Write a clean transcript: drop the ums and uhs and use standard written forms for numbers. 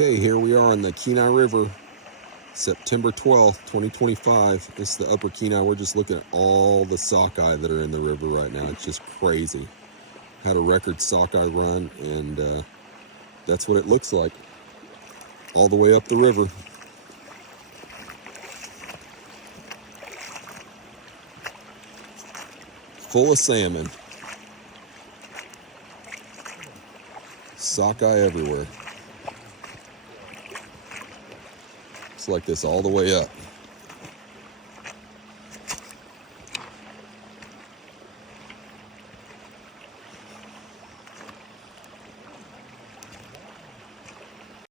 Okay, here we are on the Kenai River, September 12th, 2025. This is the upper Kenai. We're just looking at all the sockeye that are in the river right now. It's just crazy. Had a record sockeye run, and that's what it looks like all the way up the river. Full of salmon. Sockeye everywhere. It's like this all the way up.